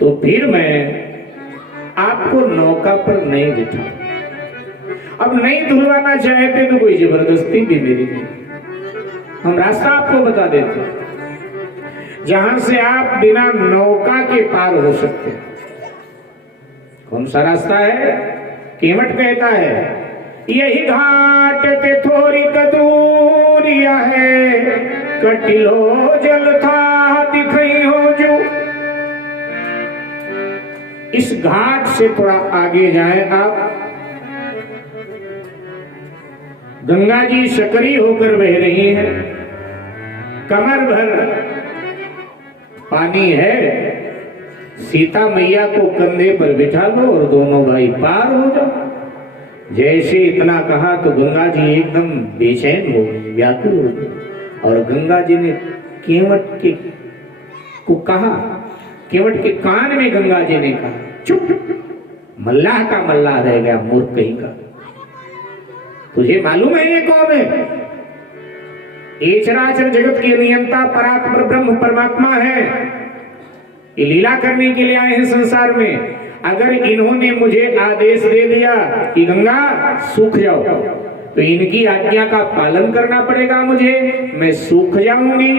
तो फिर मैं आपको नौका पर नहीं बिठा। अब नहीं धुलवाना चाहते तो कोई जबरदस्ती भी मेरी नहीं, हम रास्ता आपको बता देते जहां से आप बिना नौका के पार हो सकते हैं। कौन सा रास्ता है? केवट कहता है यही घाट ते थोड़ी कदूरिया है, कटिलो जल था दिखई हो जो। इस घाट से थोड़ा आगे जाए आप, गंगा जी सकरी होकर बह रही है, कमर भर पानी है। सीता मैया को कंधे पर बिठा लो और दोनों भाई पार हो जाओ। जैसे इतना कहा तो गंगा जी एकदम बेचैन हो गई, व्याकुल हो गई, और गंगा जी ने केवट के को कहा, केवट के कान में गंगा जी ने कहा चुप, मल्लाह का मल्लाह रह गया, मूर्ख कहीं का। तुझे मालूम है ये कौन है? ये चराचर जगत के नियंता परात्पर ब्रह्म परमात्मा है। ये लीला करने के लिए आए हैं संसार में। अगर इन्होंने मुझे आदेश दे दिया कि गंगा सूख जाओ, तो इनकी आज्ञा का पालन करना पड़ेगा मुझे। मैं सूख जाऊंगी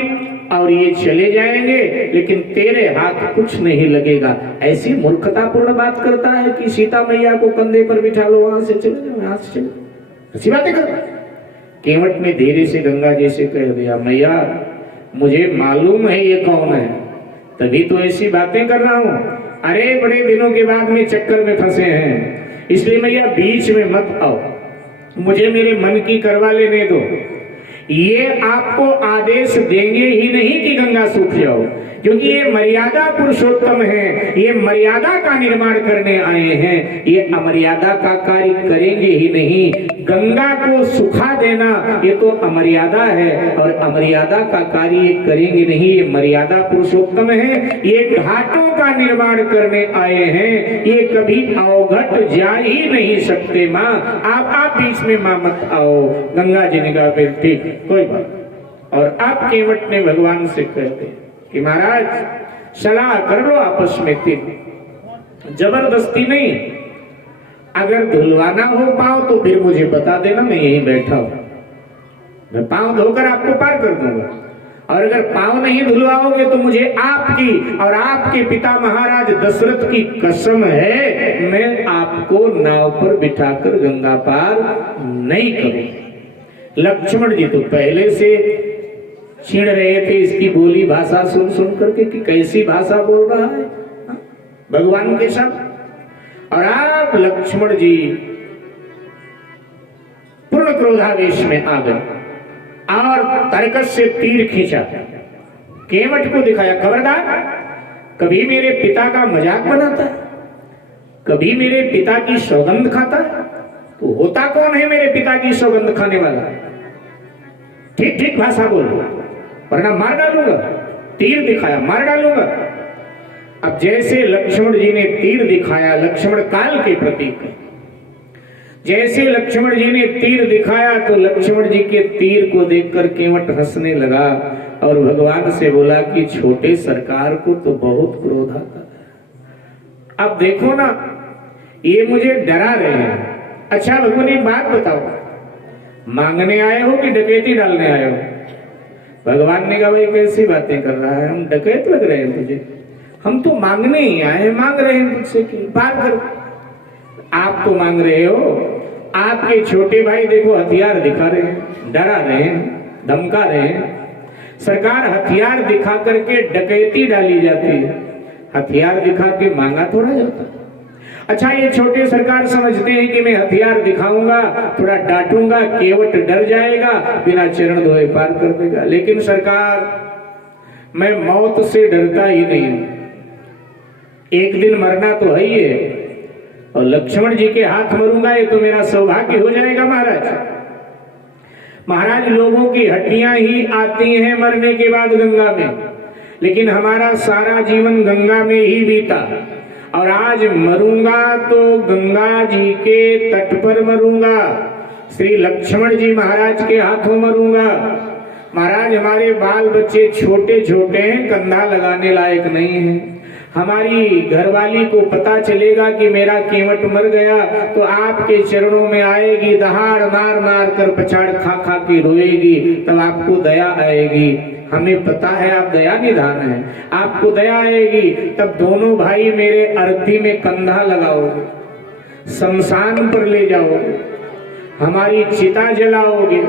और ये चले जाएंगे, लेकिन तेरे हाथ कुछ नहीं लगेगा। ऐसी मूर्खतापूर्ण बात करता है कि सीता मैया को कंधे पर बिठा लो, वहां से चले जाओ, यहां से चले, ऐसी बातें कर। केवट ने धीरे से गंगा जी से कह दिया, मैया मुझे मालूम है ये कौन है, तभी तो ऐसी बातें कर रहा हूं। अरे बड़े दिनों के बाद में चक्कर में फंसे हैं, इसलिए मैया बीच में मत आओ, मुझे मेरे मन की करवा लेने दो। ये आपको आदेश देंगे ही नहीं कि गंगा सूख जाओ, क्योंकि ये मर्यादा पुरुषोत्तम है, ये मर्यादा का निर्माण करने आए हैं, ये अमर्यादा का कार्य करेंगे ही नहीं। गंगा को सुखा देना ये तो अमर्यादा है, और अमर्यादा का कार्य ये करेंगे नहीं, ये मर्यादा पुरुषोत्तम है। ये घाटों का निर्माण करने आए हैं, ये कभी अवघट जा ही नहीं सकते। माँ आप बीच में माँ मत आओ। गंगा जी ने कहा फिर ठीक, कोई बात। और आप केवट ने भगवान से कहते कि महाराज सलाह कर लो आपस में, तीन जबरदस्ती नहीं। अगर धुलवाना हो पाँव तो फिर मुझे बता देना, मैं यहीं बैठा हूं, मैं पाँव धोकर आपको पार कर दूंगा। और अगर पाँव नहीं धुलवाओगे तो मुझे आपकी और आपके पिता महाराज दशरथ की कसम है, मैं आपको नाव पर बिठाकर गंगा पार नहीं करूंगा। लक्ष्मण जी तो पहले से छिड़ रहे थे इसकी बोली भाषा सुन सुन करके कि कैसी भाषा बोल रहा है भगवान के साथ। और आप लक्ष्मण जी पूर्ण क्रोधावेश में आ गए और तरकस से तीर खींचा, केवट को दिखाया, खबरदार कभी मेरे पिता का मजाक बनाता है, कभी मेरे पिता की सौगंध खाता है, तो होता कौन है मेरे पिता की सौगंध खाने वाला? ठीक ठीक भाषा बोल, वरना मार डालूंगा। तीर दिखाया, मार डालूंगा। अब जैसे लक्ष्मण जी ने तीर दिखाया, लक्ष्मण काल के प्रतीक, जैसे लक्ष्मण जी ने तीर दिखाया तो लक्ष्मण जी के तीर को देखकर केवट हंसने लगा और भगवान से बोला कि छोटे सरकार को तो बहुत क्रोध आता है। अब देखो ना, ये मुझे डरा रहे हैं। अच्छा भगवान एक बात बताओ, मांगने आए हो कि डकैती डालने आए हो? भगवान ने कहा भाई कैसी बातें कर रहा है, हम डकैत लग रहे हैं तुझे? हम तो मांगने ही आए हैं, मांग रहे हैं तुझसे कि पार कर। आप तो मांग रहे हो, आपके छोटे भाई देखो हथियार दिखा रहे हैं, डरा रहे हैं, धमका रहे हैं। सरकार हथियार दिखा करके डकैती डाली जाती है, हथियार दिखा के मांगा थोड़ा जाता। अच्छा ये छोटे सरकार समझते हैं कि मैं हथियार दिखाऊंगा, थोड़ा डांटूंगा, केवट डर जाएगा, बिना चरण धोए पार कर देगा। लेकिन सरकार मैं मौत से डरता ही नहीं, एक दिन मरना तो है ही है, और लक्ष्मण जी के हाथ मरूंगा ये तो मेरा सौभाग्य हो जाएगा। महाराज लोगों की हड्डियां ही आती हैं मरने के बाद गंगा में, लेकिन हमारा सारा जीवन गंगा में ही बीता, और आज मरूंगा तो गंगा जी के तट पर मरूंगा, श्री लक्ष्मण जी महाराज के हाथों मरूंगा। महाराज हमारे बाल बच्चे छोटे छोटे हैं, कंधा लगाने लायक नहीं है, हमारी घरवाली को पता चलेगा कि मेरा केवट मर गया तो आपके चरणों में आएगी, दहाड़ मार मार कर पछाड़ खा खा के रोएगी, तब आपको दया आएगी। हमें पता है आप दया निधान है, आपको दया आएगी, तब दोनों भाई मेरे अर्थी में कंधा लगाओगे, शमशान पर ले जाओगे, हमारी चिता जलाओगे,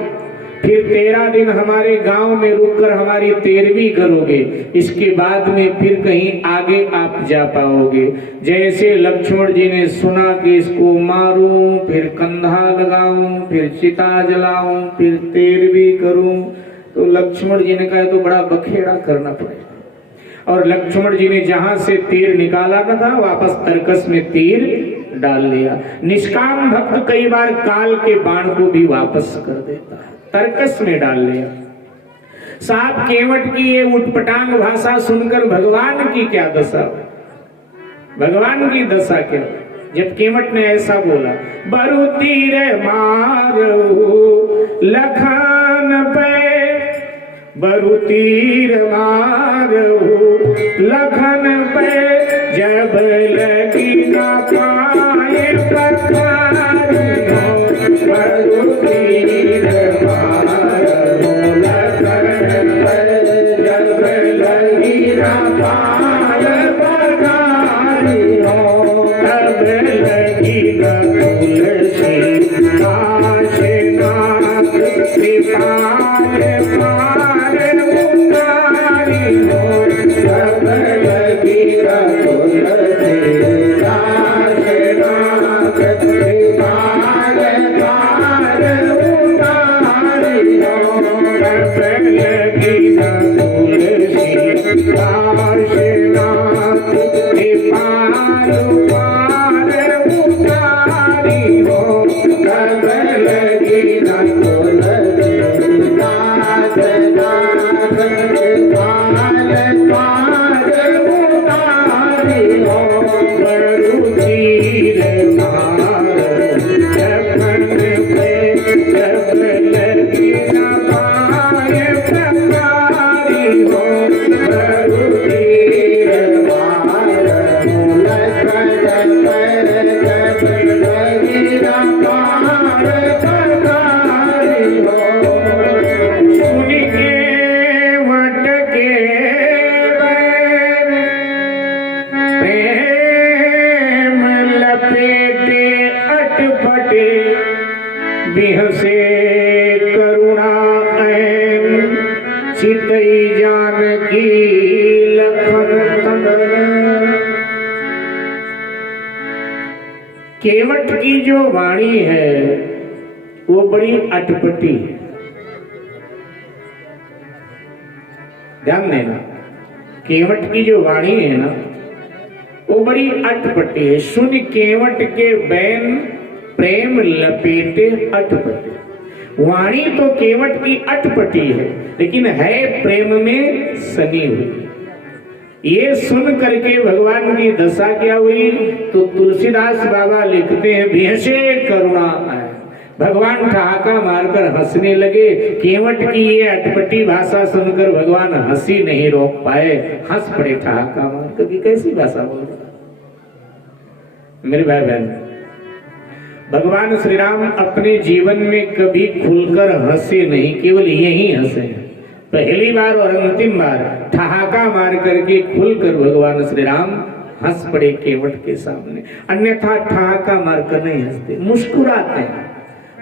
फिर 13 दिन हमारे गांव में रुककर हमारी 13वीं करोगे। इसके बाद में फिर कहीं आगे आप जा पाओगे। जैसे लक्ष्मण जी ने सुना कि इसको मारूं, फिर कंधा लगाऊं, फिर चिता जलाऊं, फिर 13वीं करूं, तो लक्ष्मण जी ने कहा तो बड़ा बखेड़ा करना पड़ेगा। और लक्ष्मण जी ने जहां से तीर निकाला था वापस तरकस में तीर डाल लिया। निष्काम भक्त कई बार काल के बाण को भी वापस कर देता है, तरकस में डाल लिया। साहब केवट की ये उटपटांग भाषा सुनकर भगवान की क्या दशा, भगवान की दशा क्या। जब केवट ने ऐसा बोला, बरु तीर मारो लखन पे, बरु तीर मारो लखन पे, जब लगी ना पाए पखारी हो, बरु तीर मारो लखन पे, जब लगी ना पाए पखारी हो, तब लगी न तुलसी काशीनाथ कृपाल पार उतारी हो, तब लगी न तुलसी काशीनाथ कृपाल पार उतारी हो, तब लगी न तुलसी काशीनाथ कृपाल पार उतारी हो, तब लगी न तुलसी नाथ नाथ कृपाल पार उतारी हो, बरु तीर मारो लखन पे, जब लगी न पाए पखारी हो, बरु तीर मारो लखन पे, जब लगी न पाए पखारी हो। सुन के वट के प्रेम लपेटे अटपटे, बिहसे करुणा ऐन, चितई जानकी लखन तन। केवट की जो वाणी है वो बड़ी अटपटी है, ध्यान देना। केवट की जो वाणी है ना वो बड़ी अटपटी है। सुन केवट के बैन प्रेम लपेटे अटपटे। वाणी तो केवट की अटपटी है लेकिन है प्रेम में सनी हुई। ये सुन करके भगवान की दशा क्या हुई तो तुलसीदास बाबा लिखते हैं, भीषे करुणा आए। भगवान ठहाका मारकर हंसने लगे। केवट की ये अटपटी भाषा सुनकर भगवान हंसी नहीं रोक पाए, हंस पड़े ठहाका मारकर कि कैसी भाषा बोल रहा। मेरे भाई बहन, भगवान श्री राम अपने जीवन में कभी खुलकर हंसे नहीं, केवल यही हंसे। पहली बार और अंतिम बार ठहाका मार करके खुलकर भगवान श्री राम हंस पड़े केवट के सामने। अन्यथा ठहाका मारकर नहीं हंसते, मुस्कुराते हैं।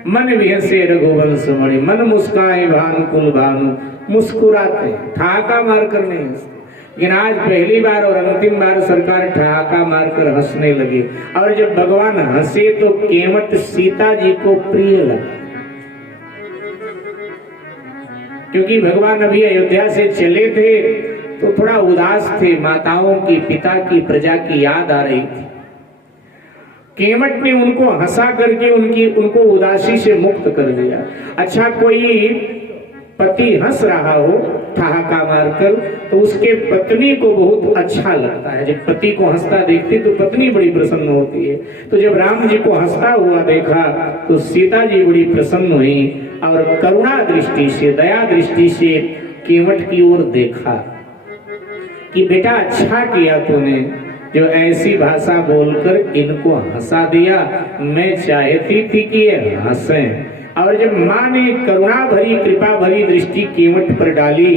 मन विहसे रघुवंश मणि, मन मुस्काए भानुकुल भानु, मुस्कुराते हैं, ठहाका मारकर नहीं हंसते। लेकिन आज पहली बार और अंतिम बार सरकार ठहाका मारकर हंसने लगी। और जब भगवान हंसे तो केवट सीता जी को प्रिय लगा, क्योंकि भगवान अभी अयोध्या से चले थे तो थोड़ा उदास थे, माताओं की, पिता की, प्रजा की याद आ रही थी। केवट ने उनको हंसा करके उनको उदासी से मुक्त कर दिया। अच्छा, कोई पति हंस रहा हो ठहाका मारकर तो उसके पत्नी को बहुत अच्छा लगता है। जब पति को हंसता देखती तो पत्नी बड़ी प्रसन्न होती है। तो जब राम जी को हंसता हुआ देखा तो सीता जी बड़ी प्रसन्न हुई और करुणा दृष्टि से, दया दृष्टि से केवट की ओर देखा कि बेटा अच्छा किया तूने जो ऐसी भाषा बोलकर इनको हंसा दिया, मैं चाहती थी कि ये हंसें। और जब माँ ने करुणा भरी कृपा भरी दृष्टि केवट पर डाली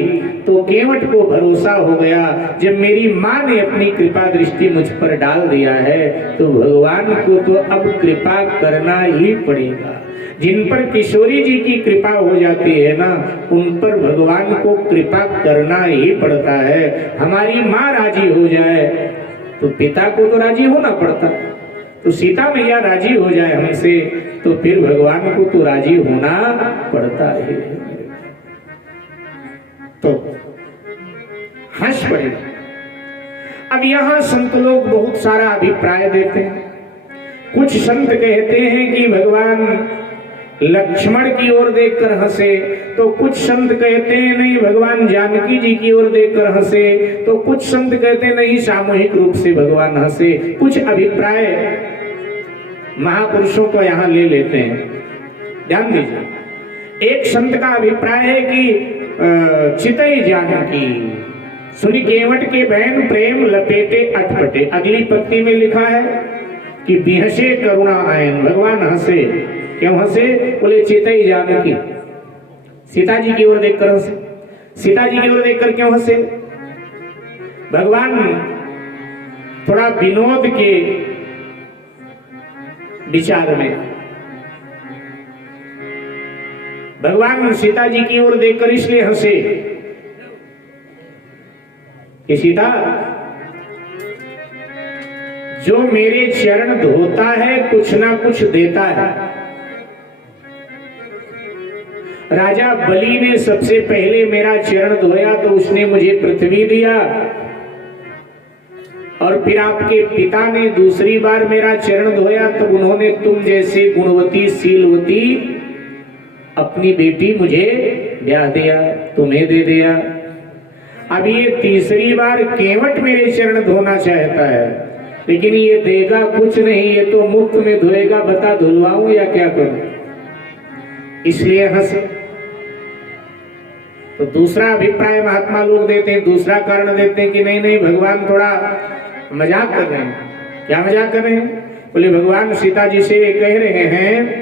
तो केवट को भरोसा हो गया, जब मेरी माँ ने अपनी कृपा दृष्टि मुझ पर डाल दिया है तो भगवान को तो अब कृपा करना ही पड़ेगा। जिन पर किशोरी जी की कृपा हो जाती है ना, उन पर भगवान को कृपा करना ही पड़ता है। हमारी माँ राजी हो जाए तो पिता को तो राजी होना पड़ता, तो सीता मैया राजी हो जाए हमसे तो फिर भगवान को तो राजी होना पड़ता है। तो हंस पड़ेगा। अब यहां संत लोग बहुत सारा अभिप्राय देते हैं। कुछ संत कहते हैं कि भगवान लक्ष्मण की ओर देखकर हंसे, तो कुछ संत कहते हैं नहीं भगवान जानकी जी की ओर देखकर हंसे, तो कुछ संत कहते हैं नहीं सामूहिक रूप से भगवान हंसे। कुछ अभिप्राय महापुरुषों को यहां ले लेते हैं, ध्यान दीजिए। एक संत का अभिप्राय है कि चितई जानकी सुनी केवट के बहन प्रेम लपेटे अटपटे। अगली पंक्ति में लिखा है कि बिहसे करुणा आयन, भगवान हंसे। क्यों हंसे? बोले चितई जानकी सीता जी की ओर देखकर हंसे। सीता जी की ओर देखकर क्यों हंसे? भगवान थोड़ा विनोद के विचार में, भगवान सीता जी की ओर देखकर इसलिए हंसे कि सीता जो मेरे चरण धोता है कुछ ना कुछ देता है। राजा बलि ने सबसे पहले मेरा चरण धोया तो उसने मुझे पृथ्वी दिया, और फिर आपके पिता ने दूसरी बार मेरा चरण धोया तो उन्होंने तुम जैसे गुणवती शीलवती अपनी बेटी मुझे ब्याह दिया, तुम्हें दे दिया। अब ये तीसरी बार केवट मेरे चरण धोना चाहता है, लेकिन ये देगा कुछ नहीं, ये तो मुफ्त में धोएगा। बता धुलवाऊं या क्या करूं? इसलिए हंसे। तो दूसरा अभिप्राय महात्मा लोग देते हैं, दूसरा कारण देते हैं कि नहीं नहीं भगवान थोड़ा मजाक कर रहे हैं। क्या मजाक कर रहे हैं? बोले भगवान सीता जी से कह रहे हैं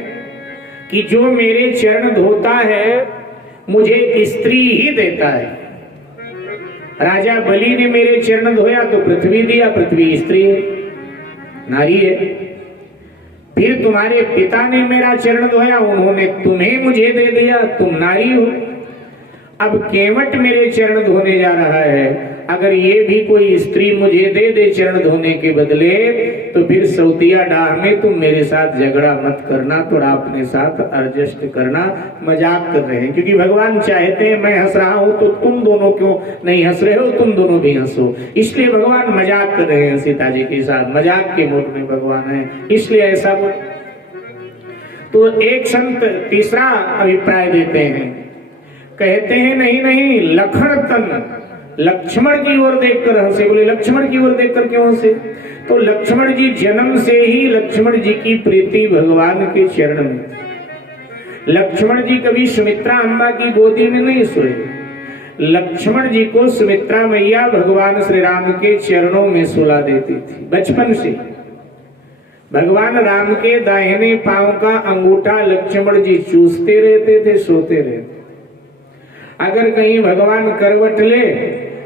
कि जो मेरे चरण धोता है मुझे एक स्त्री ही देता है। राजा बलि ने मेरे चरण धोया तो पृथ्वी दिया, पृथ्वी स्त्री है, नारी है। फिर तुम्हारे पिता ने मेरा चरण धोया, उन्होंने तुम्हें मुझे दे दिया, तुम नारी हो। अब केवट मेरे चरण धोने जा रहा है, अगर ये भी कोई स्त्री मुझे दे दे चरण धोने के बदले तो फिर सौतिया डाह में तुम मेरे साथ झगड़ा मत करना, थोड़ा अपने साथ एडजस्ट करना। मजाक कर रहे हैं, क्योंकि भगवान चाहते हैं मैं हंस रहा हूं तो तुम दोनों क्यों नहीं हंस रहे हो, तुम दोनों भी हंसो। इसलिए भगवान मजाक कर रहे हैं सीता जी के साथ, मजाक के मूड में भगवान है, इसलिए ऐसा बोल। तो एक संत तीसरा अभिप्राय देते हैं, कहते हैं नहीं नहीं लखन तन लक्ष्मण की ओर देखकर हंसे। बोले लक्ष्मण की ओर देखकर क्यों हंसे? तो लक्ष्मण जी जन्म से ही लक्ष्मण जी की प्रीति भगवान के चरण में। लक्ष्मण जी कभी सुमित्रा अम्मा की गोदी में नहीं सोए। लक्ष्मण जी को सुमित्रा मैया भगवान श्री राम के चरणों में सुला देती थी बचपन से। भगवान राम के दाहिने पांव का अंगूठा लक्ष्मण जी चूसते रहते थे, सोते रहते। अगर कहीं भगवान करवट ले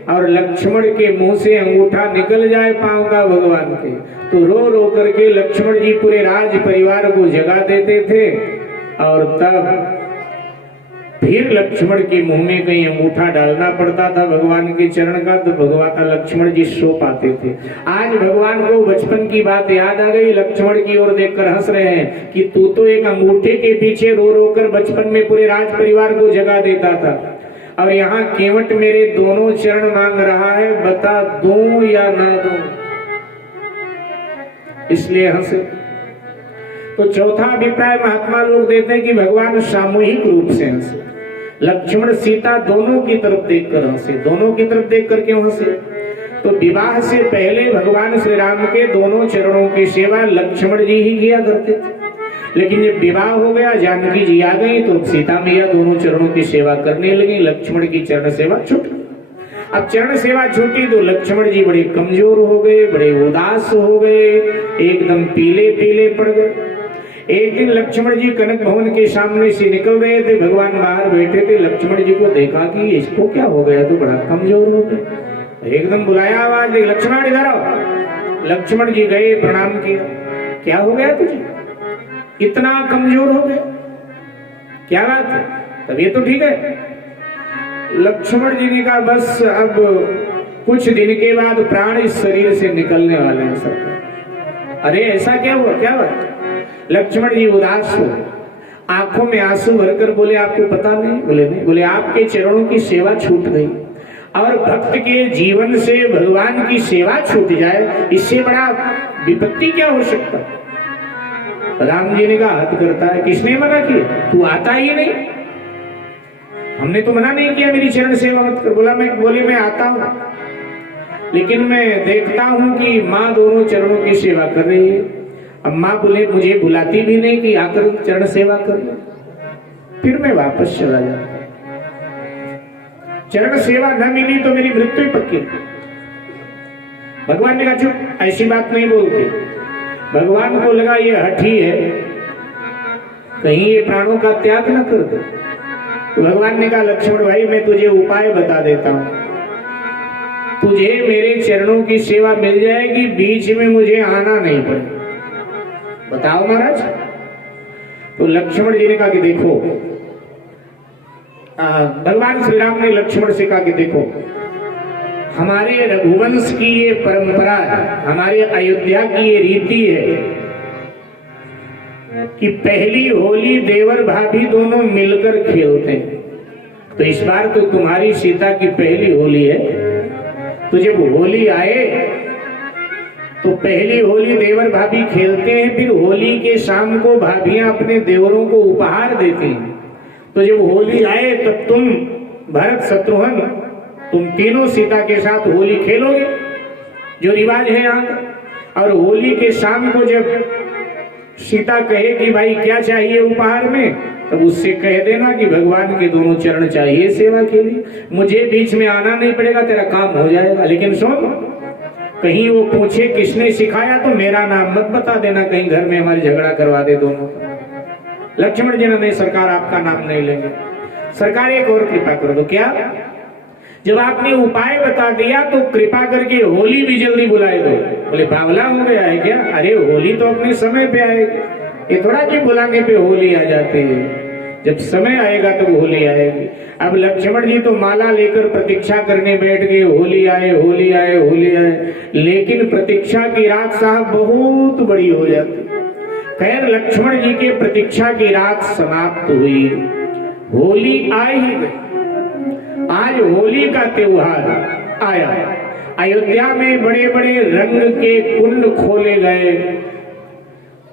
और लक्ष्मण के मुंह से अंगूठा निकल जाए पांव का भगवान के, तो रो रो करके लक्ष्मण जी पूरे राज परिवार को जगा देते थे, और तब फिर लक्ष्मण के मुंह में कहीं अंगूठा डालना पड़ता था भगवान के चरण का, तो भगवान लक्ष्मण जी सो पाते थे। आज भगवान को बचपन की बात याद आ गई, लक्ष्मण की ओर देखकर हंस रहे हैं कि तू तो एक अंगूठे के पीछे रो रो कर बचपन में पूरे राज परिवार को जगा देता था, और यहाँ केवट मेरे दोनों चरण मांग रहा है, बता दूं या ना दूं? इसलिए हंसे। तो चौथा अभिप्राय महात्मा लोग देते हैं कि भगवान सामूहिक रूप से हंसे। लक्ष्मण सीता दोनों की तरफ देखकर हंसे। दोनों की तरफ देखकर क्यों हंसे? तो विवाह से पहले भगवान श्री राम के दोनों चरणों की सेवा लक्ष्मण जी ही किया करते थे, लेकिन जब विवाह हो गया, जानकी जी आ गई, तो सीता मैया दोनों चरणों की सेवा करने लगी, लक्ष्मण की चरण सेवा छूट। अब चरण सेवा छूटी तो लक्ष्मण जी बड़े कमजोर हो गए, बड़े उदास हो गए, एकदम पीले पीले पड़ गए। एक दिन लक्ष्मण जी कनक भवन के सामने से निकल रहे थे, भगवान बाहर बैठे थे। लक्ष्मण जी को देखा कि इसको क्या हो गया, तो बड़ा कमजोर हो गया। एकदम बुलाया, आवाज दी, लक्ष्मण इधर आओ। लक्ष्मण जी गए, प्रणाम किया। क्या हो गया तुझे, इतना कमजोर हो गया, क्या बात है, तबीयत तो ठीक है? लक्ष्मण जी ने कहा बस अब कुछ दिन के बाद प्राण इस शरीर से निकलने वाले हैं सब। अरे ऐसा क्या हुआ, क्या बात? लक्ष्मण जी उदास हो, आंखों में आंसू भरकर बोले आपको पता नहीं? बोले नहीं। बोले आपके चरणों की सेवा छूट गई, और भक्त के जीवन से भगवान की सेवा छूट जाए, इससे बड़ा विपत्ति क्या हो सकता? राम जी ने कहा हद करता है, किसने मना किया? तू आता ही नहीं, हमने तो मना नहीं किया मेरी चरण सेवा मत कर। बोले मैं आता हूं, लेकिन मैं देखता हूं कि माँ दोनों चरणों की सेवा कर रही है। अब माँ बोले मुझे बुलाती भी नहीं कि आकर चरण सेवा कर लो, फिर मैं वापस चला जाता। चरण सेवा न मिली तो मेरी मृत्यु पक्की। भगवान ने कहा चुप, ऐसी बात नहीं बोलते। भगवान को लगा ये हठी है, कहीं ये प्राणों का त्याग न कर दे। तो भगवान ने कहा लक्ष्मण भाई मैं तुझे उपाय बता देता हूं, तुझे मेरे चरणों की सेवा मिल जाएगी, बीच में मुझे आना नहीं पड़ेगा। बताओ महाराज। तो लक्ष्मण जी ने कहा कि देखो, भगवान श्री राम ने लक्ष्मण से कहा कि देखो हमारे रघुवंश की ये परंपरा है, हमारे अयोध्या की ये रीति है कि पहली होली देवर भाभी दोनों मिलकर खेलते हैं। तो इस बार तो तुम्हारी सीता की पहली होली है, तो जब होली आए तो पहली होली देवर भाभी खेलते हैं, फिर होली के शाम को भाभियां अपने देवरों को उपहार देती हैं। तो जब होली आए तब तुम भरत शत्रुघ्न तुम तीनों सीता के साथ होली खेलोगे, जो रिवाज है यहाँ का। और होली के शाम को जब सीता कहे कि भाई क्या चाहिए उपहार में, तब उससे कह देना कि भगवान के दोनों चरण चाहिए सेवा के लिए, मुझे बीच में आना नहीं पड़ेगा, तेरा काम हो जाएगा। लेकिन सुन, कहीं वो पूछे किसने सिखाया तो मेरा नाम मत बता देना, कहीं घर में हमारी झगड़ा करवा दे दोनों। लक्ष्मण जी ने नहीं सरकार आपका नाम नहीं लेंगे। सरकार एक और कृपा कर दो। क्या? जब आपने उपाय बता दिया तो कृपा करके होली भी जल्दी बुलाए दो। बोले पागला हो गया है क्या? अरे होली तो अपने समय पे आएगी, ये थोड़ा कि बुलाने पे होली आ जाती है, जब समय आएगा तो होली आएगी। अब लक्ष्मण जी तो माला लेकर प्रतीक्षा करने बैठ गए, होली आए होली आए होली आए, लेकिन प्रतीक्षा की रात साहब बहुत बड़ी हो जाती। खैर लक्ष्मण जी के प्रतीक्षा की रात समाप्त हुई, होली आ ही गई। आज होली का त्योहार आया। अयोध्या में बड़े बड़े रंग के कुंड खोले गए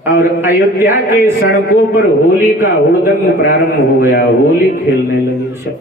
और अयोध्या के सड़कों पर होली का हुड़दंग प्रारंभ हो गया, होली खेलने लगे सब।